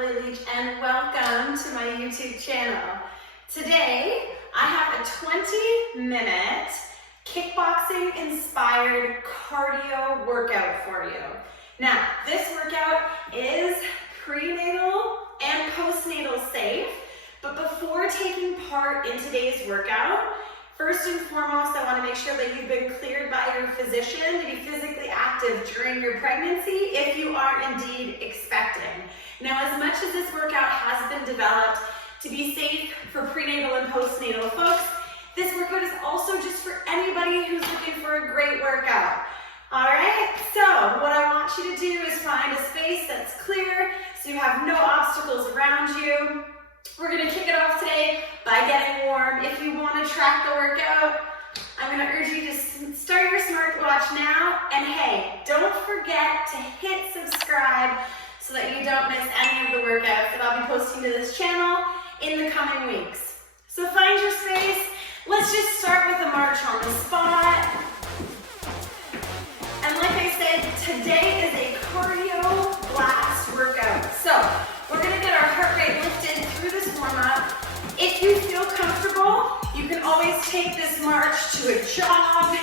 and welcome to my YouTube channel. Today, I have a 20-minute kickboxing inspired cardio workout for you. Now, this workout is prenatal and postnatal safe, but before taking part in today's workout, first and foremost, I want to make sure that you've been cleared by your physician to be physically active during your pregnancy if you are indeed expecting. Now, as much as this workout has been developed to be safe for prenatal and postnatal folks, this workout is also just for anybody who's looking for a great workout. All right, so what I want you to do is find a space that's clear so you have no obstacles around you. We're gonna kick it off today by getting warm. If you want to track the workout, I'm gonna urge you to start your smartwatch now. And hey, don't forget to hit subscribe so that you don't miss any of the workouts that I'll be posting to this channel in the coming weeks. So find your space. Let's just start with a march on the spot. And like I said, today is a cardio blast workout. So we're gonna get our heart rate lifted through this warm-up. If you feel comfortable, you can always take this march to a jog.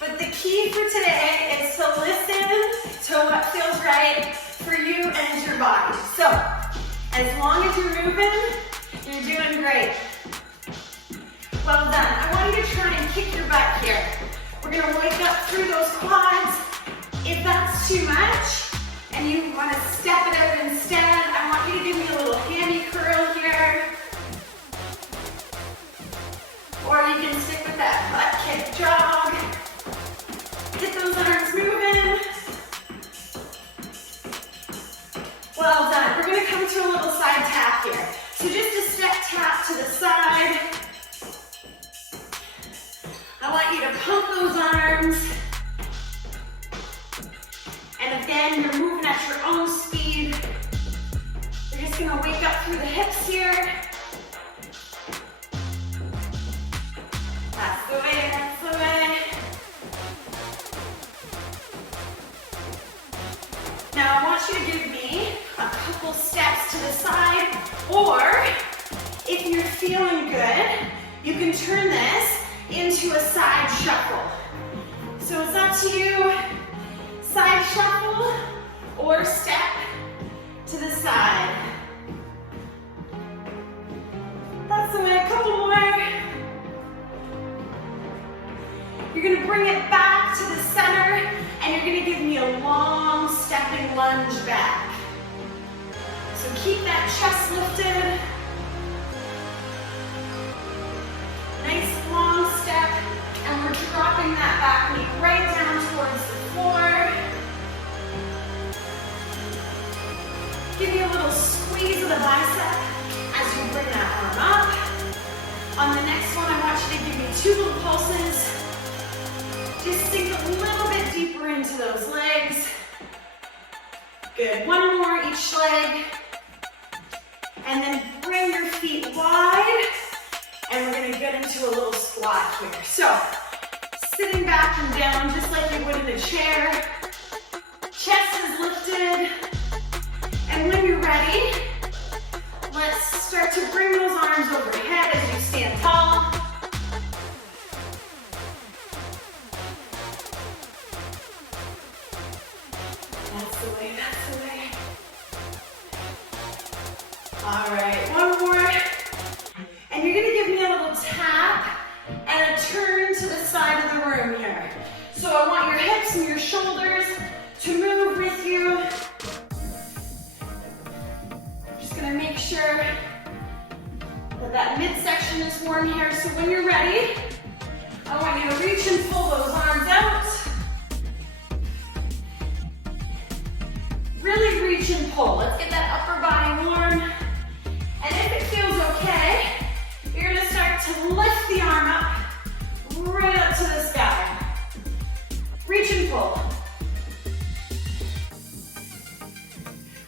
But the key for today is to listen to what feels right for you and your body. So, as long as you're moving, you're doing great. Well done. I want you to try and kick your butt here. We're gonna wake up through those quads. If that's too much, and you want to step it up instead, I want you to give me a little hammy curl here. Or you can stick with that butt kick jog. Get those arms moving. Well done. We're going to come to a little side tap here. So just a step tap to the side. I want you to pump those arms. And again, you're moving at your own speed. You're just gonna wake up through the hips here. That's the way, that's the way. Now I want you to give me a couple steps to the side, or if you're feeling good, you can turn this into a side shuffle. So it's up to you. Side shuffle or step to the side. That's the way, a couple more. You're gonna bring it back to the center and you're gonna give me a long stepping lunge back. So keep that chest lifted. Nice long step, and we're dropping that back knee right down towards the floor. Give me a little squeeze of the bicep as you bring that arm up. On the next one, I want you to give me 2 little pulses. Just sink a little bit deeper into those legs. Good, one more each leg. And then bring your feet wide. And we're gonna get into a little squat here. So, sitting back and down just like you would in a chair. Chest is lifted. And when you're ready, let's start to bring those arms overhead as you stand tall. That's the way, that's the way. All right, one more. And you're gonna give me a little tap and a turn to the side of the room here. So I want your hips and your shoulders to move with you. Just gonna make sure that midsection is warm here. So when you're ready, I want you to reach and pull those arms out. Really reach and pull. Let's get that upper body warm. And if it feels okay, you're gonna start to lift the arm up, right up to the sky. Reach and pull.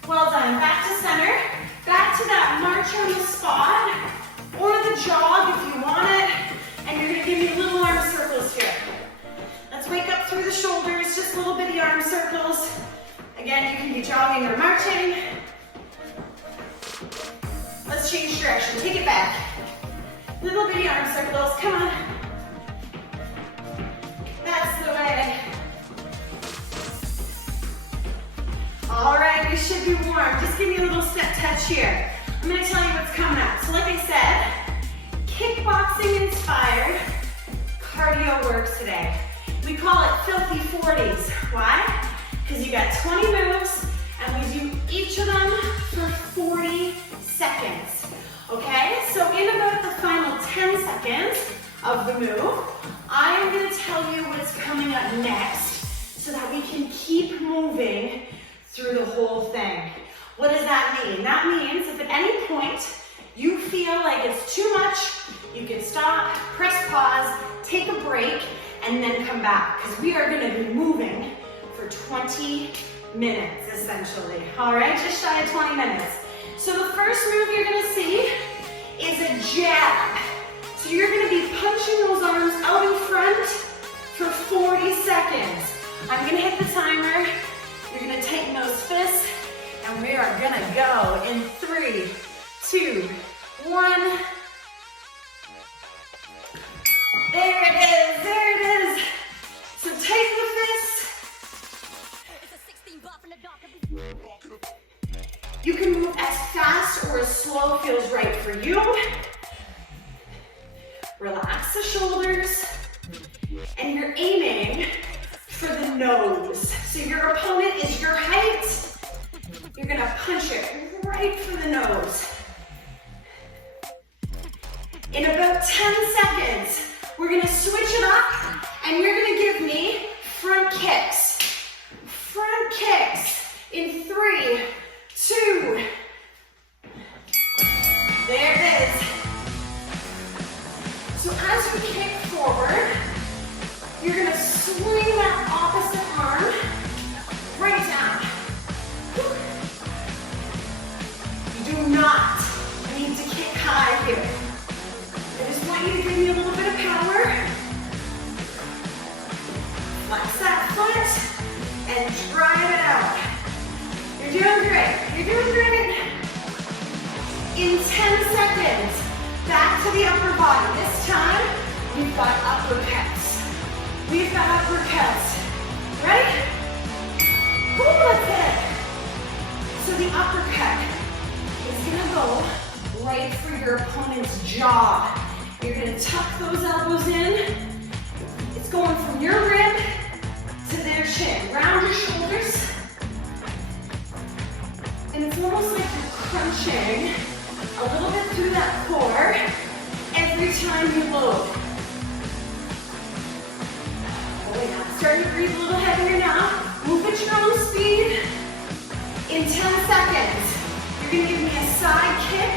Well done, back to center. Back to that march on the spot, or the jog if you want it. And you're gonna give me little arm circles here. Let's wake up through the shoulders, just little bitty arm circles. Again, you can be jogging or marching. Let's change direction. Take it back. Little bitty arm circles. Come on. That's the way. All right, we should be warm. Just give me a little step touch here. I'm going to tell you what's coming up. So like I said, kickboxing inspired cardio work today. We call it filthy 40s. Why? Because you got 20 moves and we do each of them for 40 seconds. Okay? So in about the final 10 seconds of the move, I am going to tell you what's coming up next so that we can keep moving through the whole thing. What does that mean? That means if at any point you feel like it's too much, you can stop, press pause, take a break, and then come back. Because we are going to be moving for 20 minutes, essentially. All right, just shy of 20 minutes. So the first move you're going to see is a jab. So you're going to be punching those arms out in front for 40 seconds. I'm going to hit the timer. You're going to tighten those fists, and we are going to go in 3, 2, 1. There it is, there it is. So tighten the fists. You can move as fast or as slow feels right for you. Relax the shoulders, and you're aiming for the nose. So your opponent is your height. You're gonna punch it right for the nose. In about 10 seconds, we're gonna switch it up, and you're gonna give me front kicks. Front kicks in 3, 2. There it is. So as you kick forward, you're gonna swing that opposite arm right down. You do not need to kick high here. I just want you to give me a little bit of power. Flex that foot and drive it out. You're doing great. You're doing great. In 10 seconds, back to the upper body. This time, we've got uppercuts. We've got uppercuts. Ready? Woo, that's it. So the uppercut is gonna go right for your opponent's jaw. You're gonna tuck those elbows in. It's going from your rib to their chin. Round your shoulders. And it's almost like you're crunching a little bit through that core every time you load. Oh yeah, starting to breathe a little heavier now. Move at your own speed. In 10 seconds, you're gonna give me a side kick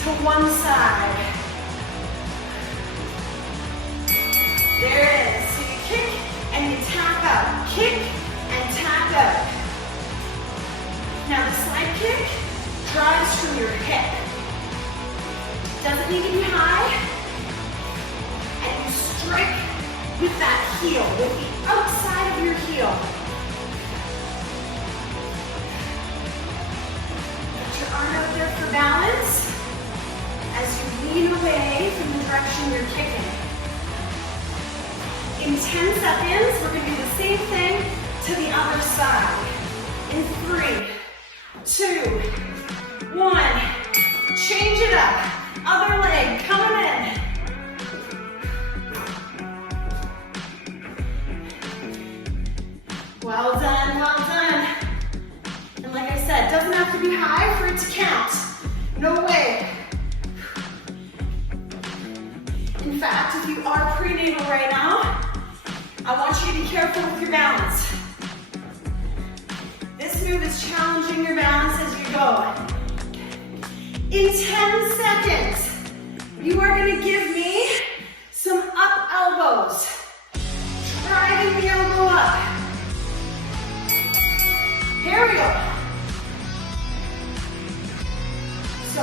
to one side. There it is. So you kick and you tap out. Kick and tap out. Now the side kick drives from your hip. Doesn't need to be high. And you strike with that heel, with the outside of your heel. Put your arm out there for balance as you lean away from the direction you're kicking. In 10 seconds, we're going to do the same thing to the other side. In 3, 2, 1. Change it up. Other leg coming in. Well done, well done. And like I said, doesn't have to be high for it to count. No way. In fact, if you are prenatal right now, I want you to be careful with your balance. This move is challenging your balance as you go. In 10 seconds, you are going to give me some up elbows. Driving the elbow up. Here we go. So,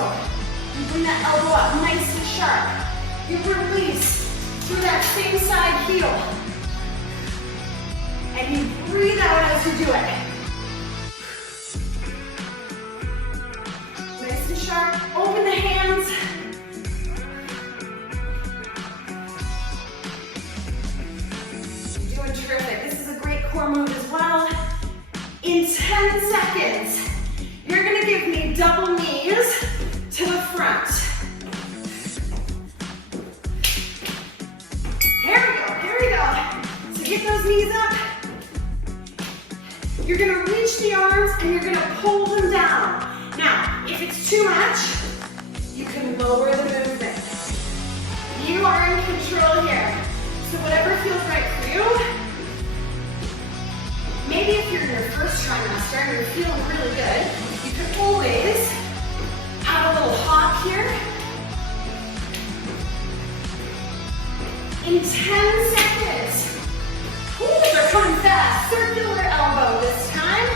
you bring that elbow up nice and sharp. You release through that same side heel. And you breathe out as you do it. core move as well. In 10 seconds, you're gonna give me double knees to the front. Here we go, here we go. So get those knees up. You're gonna reach the arms and you're gonna pull them down. Now, if it's too much, you can lower the movement. You are in control here. So whatever feels right for you. Maybe if you're in your first trimester and you're feeling really good, you could always add a little hop here. In 10 seconds. Ooh, they're coming fast. Circular elbow this time.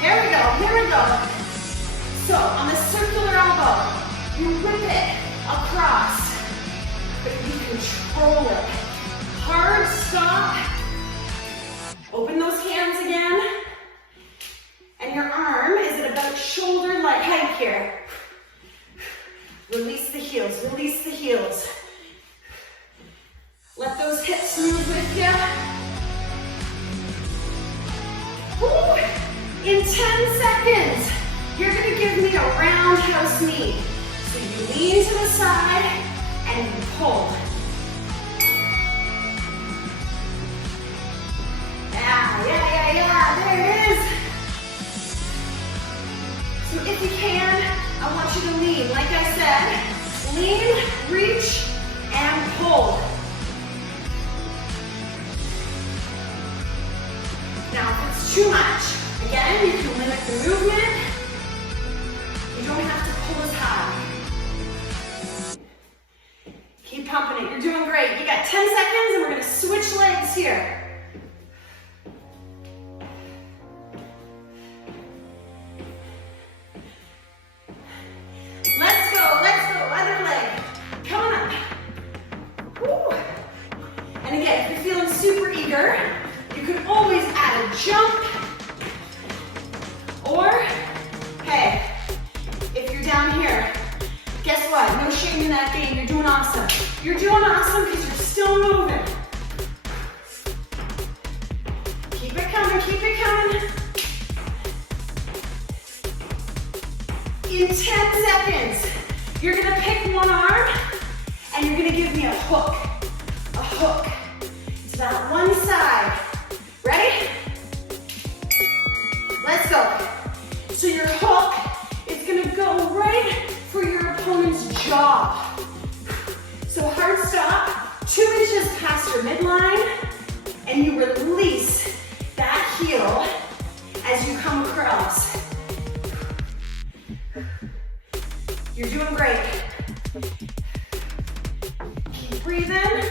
Here we go, here we go. So on the circular elbow, you whip it across, but you control it. Hard stop. Open those hands again. And your arm is at about shoulder-like height here. Release the heels, release the heels. Let those hips move with you. Woo. In 10 seconds, you're gonna give me a roundhouse knee. So you lean to the side and you pull. Yeah, there it is. So if you can, I want you to lean. Like I said, lean, reach, and pull. Now, if it's too much, again, you can limit the movement. You don't have to pull as high. Keep pumping it. You're doing great. You got 10 seconds and we're going to switch legs here. Let's go. Other leg. Coming up. Woo. And again, if you're feeling super eager, you could always add a jump. Or, hey, if you're down here, guess what? No shame in that game. You're doing awesome. You're doing awesome because you're still moving. Keep it coming, keep it coming. In 10 seconds, you're gonna pick one arm and you're gonna give me a hook to that one side. Ready? Let's go. So your hook is gonna go right for your opponent's jaw. So hard stop, 2 inches past your midline, and you release that heel as you come across. You're doing great. Keep breathing.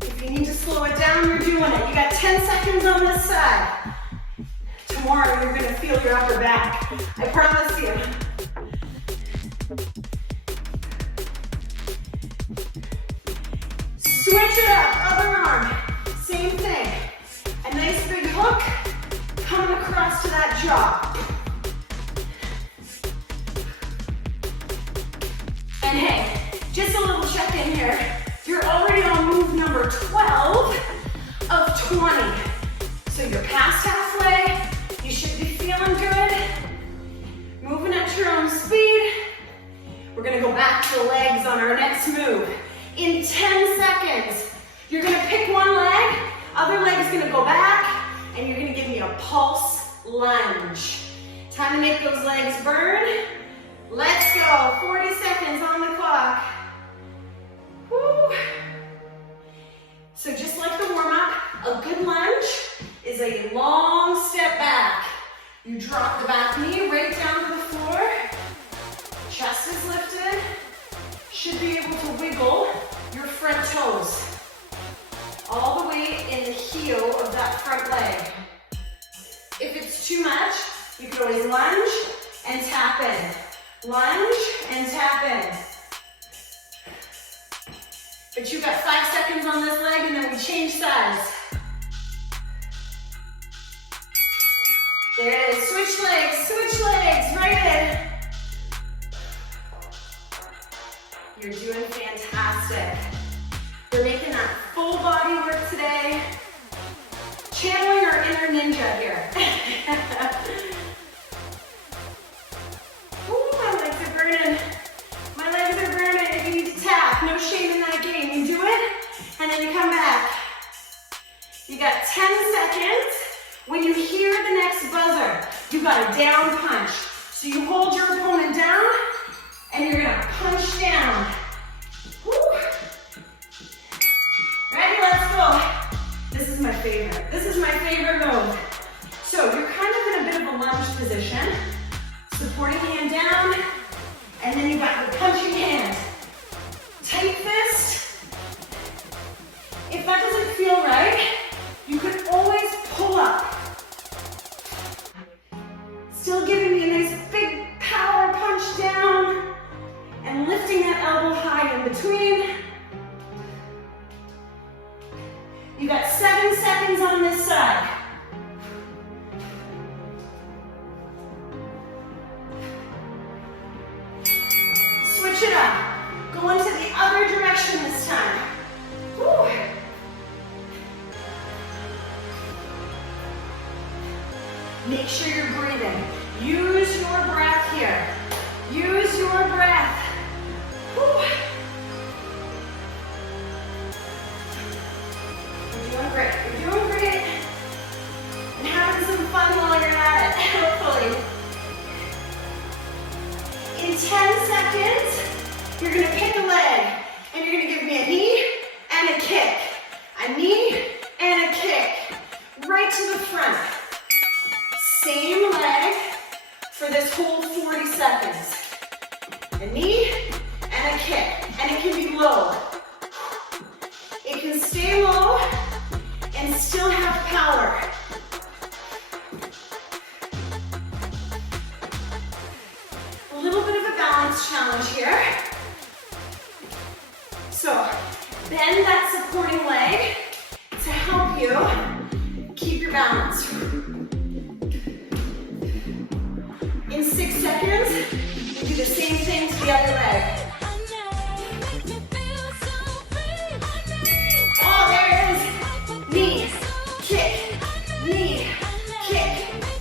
If you need to slow it down, you're doing it. You got 10 seconds on this side. Tomorrow, you're gonna feel your upper back. I promise you. Switch it up, other arm. Same thing. A nice big hook coming across to that jaw. And hey, just a little check-in here. You're already on move number 12 of 20. So you're past halfway. You should be feeling good. Moving at your own speed. We're gonna go back to the legs on our next move. In 10 seconds, you're gonna pick one leg, other leg's gonna go back, and you're gonna give me a pulse lunge. Time to make those legs burn. Let's go, 40 seconds on the clock. Woo. So just like the warm-up, a good lunge is a long step back. You drop the back knee right down to the floor. Chest is lifted. Should be able to wiggle your front toes all the way in the heel of that front leg. If it's too much, you can always lunge and tap in. Lunge and tap in. But you've got 5 seconds on this leg and then we change sides. There it is. Switch legs, right in. You're doing fantastic. We're making that full body work today. Channeling our inner ninja here. Ooh, my legs are burning. My legs are burning. If you need to tap, no shame in that game. You do it, and then you come back. You got 10 seconds. When you hear the next buzzer, you got a down punch. So you hold your opponent down, and you're gonna punch down. Woo. Ready, let's go. This is my favorite. This is my favorite move. So you're kind of in a bit of a lunge position, supporting hand down, and then you got the punching hand. Tight fist. If that doesn't feel right, you could always pull up. Still giving me a nice big power punch down and lifting that elbow high in between. You got 7 seconds on this side. Switch it up. Go into the other direction this time. Woo. Make sure you're breathing. Use your breath here. Use your breath. Woo. You're doing great. You're doing great. And having some fun while you're at it, hopefully. In 10 seconds, you're going to pick a leg, and you're going to give me a knee and a kick. A knee and a kick. Right to the front. Same leg for this whole 40 seconds. A knee and a kick. And it can be low. It can stay low and still have power. A little bit of a balance challenge here. So bend that supporting leg to help you keep your balance. In 6 seconds, you do the same thing to the other leg. Oh, there it is. Knee, kick, knee, kick.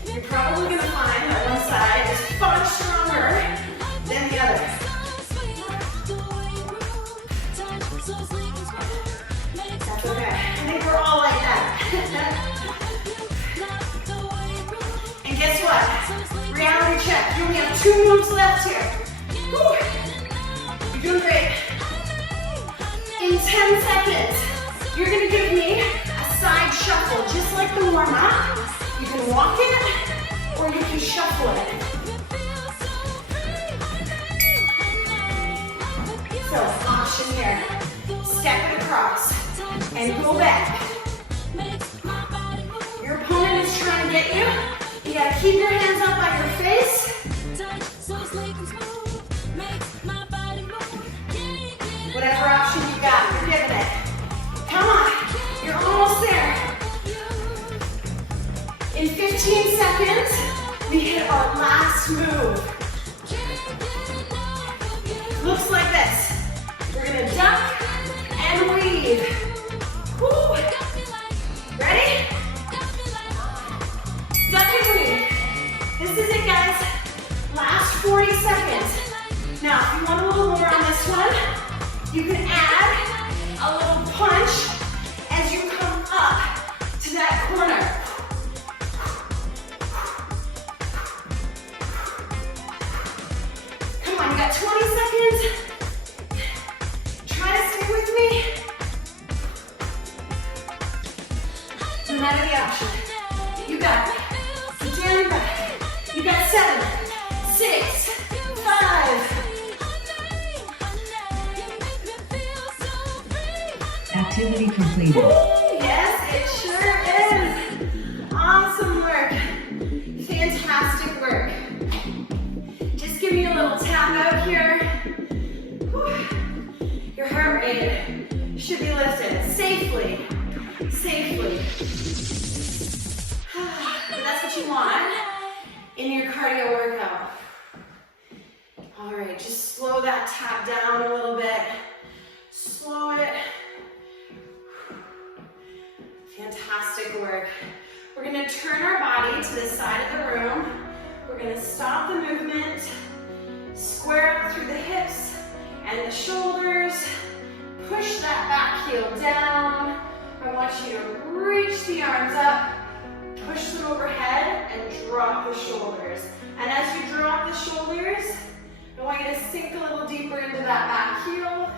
You're probably going to find that one side is far stronger than the other. That's okay. I think we're all like that. And guess what? Reality check. You only have 2 moves left here. Woo. You're doing great. In 10 seconds, you're going to give me a side shuffle, just like the warm-up. You can walk it, or you can shuffle it. So, option here. Step it across, and go back. Your opponent is trying to get you. You gotta keep your hands up by your face. Whatever option you got, you're giving it. Come on, you're almost there. In 15 seconds, we hit our last move. Looks like this. We're gonna duck and weave. Woo. Ready? Duck and weave. This is it, guys. Last 40 seconds. Now, if you want a little more on this one, you can add a little punch as you come up to that corner. Come on, you got 20 seconds. Try to stay with me. No matter the option. You got it. Down back. You got 7, 6, 5. Activity completed. Ooh, yes, it sure is. Awesome work. Fantastic work. Just give me a little tap out here. Whew. Your heart rate should be lifted safely. Safely. But that's what you want in your cardio workout. All All right, just slow that tap down a little bit. Slow it. Fantastic work. We're gonna turn our body to the side of the room. We're gonna stop the movement, square up through the hips and the shoulders. Push that back heel down. I want you to reach the arms up, push them overhead, and drop the shoulders. And as you drop the shoulders, I want you to sink a little deeper into that back heel.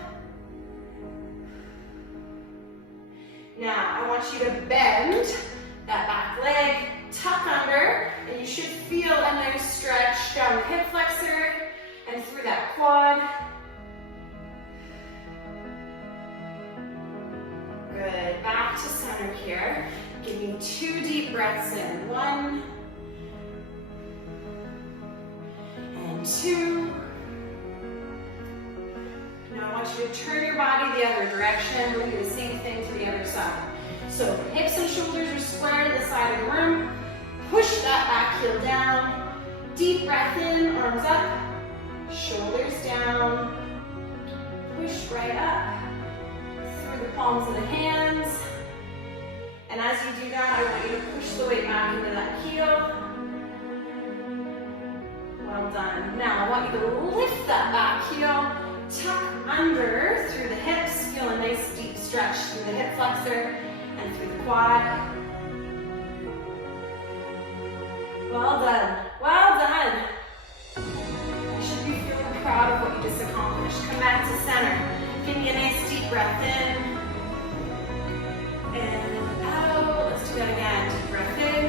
Now, I want you to bend that back leg, tuck under, and you should feel a nice stretch down the hip flexor and through that quad. Good, back to center here. Give me 2 deep breaths in. 1 and 2. Now I want you to turn your body the other direction. We're going to do the same thing to the other side. So hips and shoulders are square to the side of the room. Push that back heel down. Deep breath in, arms up, shoulders down. Push right up through the palms of the hands. And as you do that, I want you to push the weight back into that heel. Well done. Now I want you to lift that back heel. Tuck under through the hips, feel a nice deep stretch through the hip flexor and through the quad. Well done, well done. You should be feeling proud of what you just accomplished. Come back to center. Give me a nice deep breath in and out. Let's do that again. Deep breath in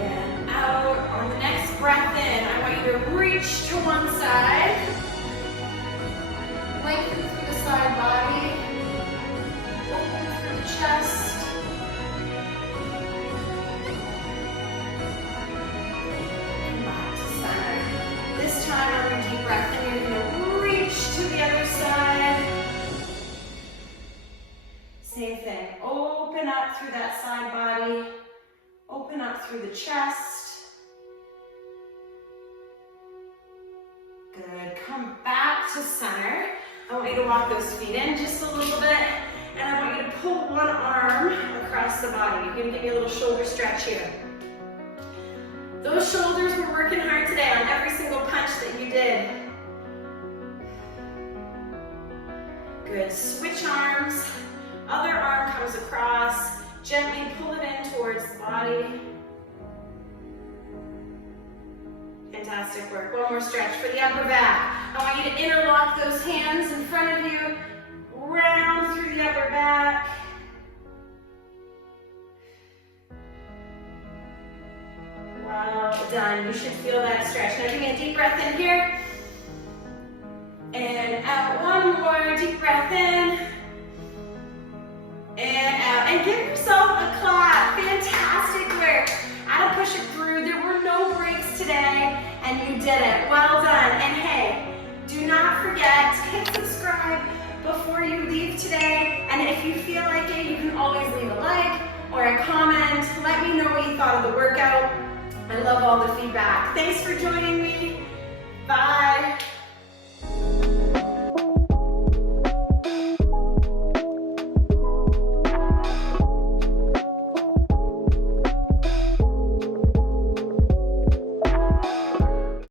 and out. On the next breath in, I want you to reach to one side. Lengthen through the side body. Open through the chest. And back to center. This time on your deep breath in, you're going to reach to the other side. Same thing. Open up through that side body. Open up through the chest. Good. Come back to center. I want you to walk those feet in just a little bit, and I want you to pull one arm across the body. You're going to give me a little shoulder stretch here. Those shoulders were working hard today on every single punch that you did. Good. Switch arms. Other arm comes across. Gently pull it in towards the body. Fantastic work. One more stretch for the upper back. I want you to interlock those hands in front of you, round through the upper back. Well done. You should feel that stretch. Now give me a deep breath in here. And out. One more deep breath in. And out. And give yourself a clap. Fantastic work. I'll push it through. There were no breaks today, and you did it. Well done. And hey, do not forget to hit subscribe before you leave today. And if you feel like it, you can always leave a like or a comment. Let me know what you thought of the workout. I love all the feedback. Thanks for joining me. Bye.